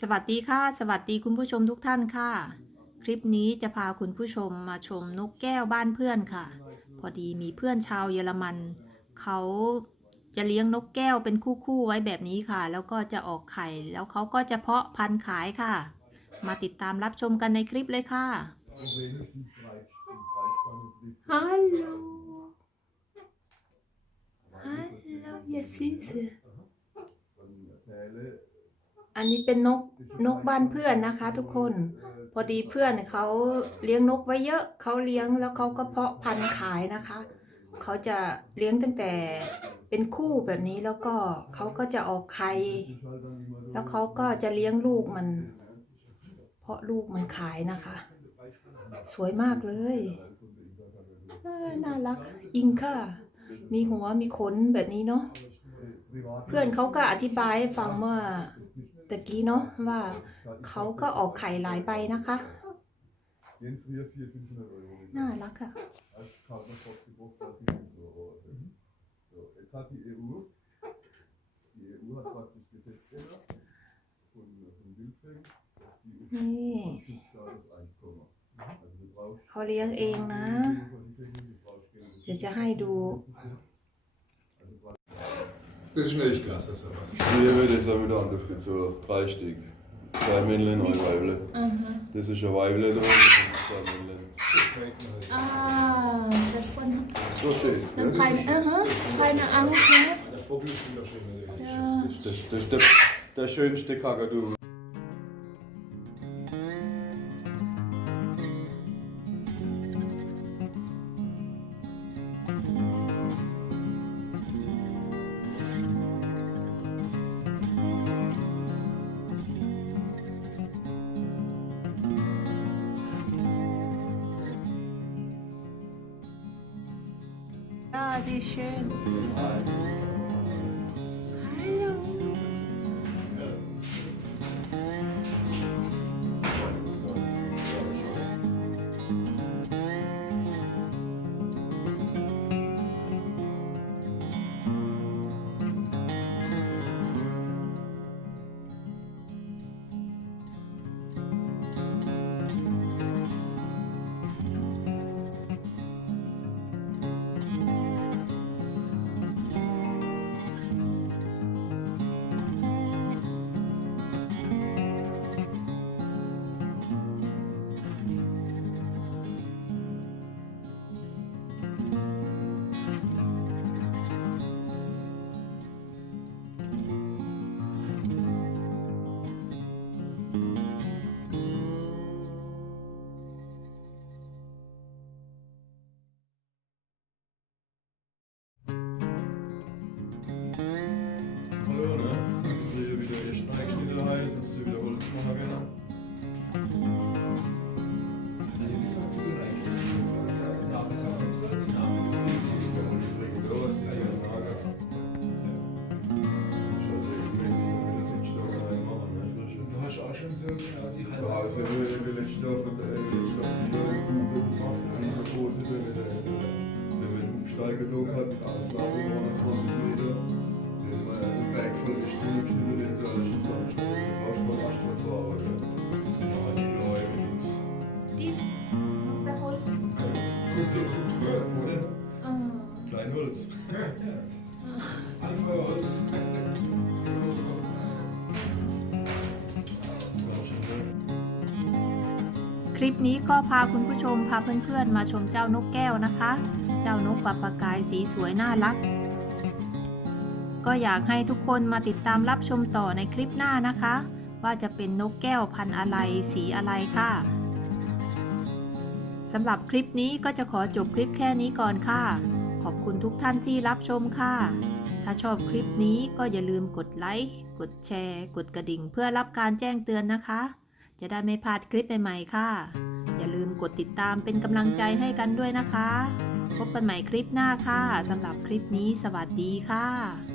สวัสดีค่ะ สวัสดีคุณผู้ชมทุกท่านค่ะ คลิปนี้จะพาคุณผู้ชมมาชมนกแก้วบ้านเพื่อนค่ะ พอดีมีเพื่อนชาวเยอรมัน เขาจะเลี้ยงนกแก้วเป็นคู่ๆไว้แบบนี้ค่ะ แล้วก็จะออกไข่ แล้วเขาก็จะเพาะพันธุ์ขายค่ะ มาติดตามรับชมกันในคลิปเลยค่ะฮัลโหลฮัลโหลยาซิส อันนี้เป็นนกนกบ้านเพื่อนนะคะ ทุกคน พอดีเพื่อนเขาเลี้ยงนกไว้เยอะเขาเลี้ยงแล้วเขาก็เพาะพันธุ์ขายนะคะเขาจะเลี้ยงตั้งแต่เป็นคู่แบบนี้แล้วก็เขาก็จะออกไข่แล้วเขาก็จะเลี้ยงลูกมัน เพาะลูกมันขายนะคะ สวยมากเลยเอ้ยน่ารักอิงค่ะ มีหัวมีขนแบบนี้เนาะเพื่อนเขาก็อธิบายให้ฟังเมื่อ ตะกี้เนาะว่าเขาก็ออกไข่หลายไปนะคะ น่ารักอะ นี่ เขาเลี้ยงเองนะ เดี๋ยวจะให้ดู Das ist nicht klasse, das aber. Hier wird es auch wieder angefüllt, so drei Stück. Zwei Männchen, ein Weibchen. Mhm. Das ist ein Weibchen da und das sind zwei Männchen. Ah, das von. So schön ist, keine, Angst mehr. Der Vogel ist wieder schön. Das ist der schönste Kakadu, Addition. Kirchdorf hat er jetzt noch eine Bude gemacht, eine so große, der mit der, der mit dem Steigerlob hat, mit Auslage 120 Meter. der man einen Berg voll gestrüht, Schnitte, den sie alle schon zusammenstellen. Brauchst du mal Arsch von zwei Arbeiter. Kleinholz. Anfeuerholz. ลิปนี้ก็พาคุณผู้ชมพาเพื่อนๆ มาชมเจ้านกแก้วนะคะ เจ้านกปับปากายสีสวยน่ารัก ก็อยากให้ทุกคนมาติดตามรับชมต่อในคลิปหน้านะคะ ว่าจะเป็นนกแก้วพันธุ์อะไรสีอะไรค่ะสำหรับคลิปนี้ก็จะขอจบคลิปแค่นี้ก่อนค่ะ ขอบคุณทุกท่านที่รับชมค่ะ ถ้าชอบคลิปนี้ก็อย่าลืมกดไลค์ กดแชร์ กดกระดิ่งเพื่อรับการแจ้งเตือนนะคะ จะได้ไม่พลาดคลิปใหม่ๆค่ะ อย่าลืมกดติดตามเป็นกำลังใจให้กันด้วยนะคะ พบกันใหม่คลิปหน้าค่ะสำหรับคลิปนี้สวัสดีค่ะ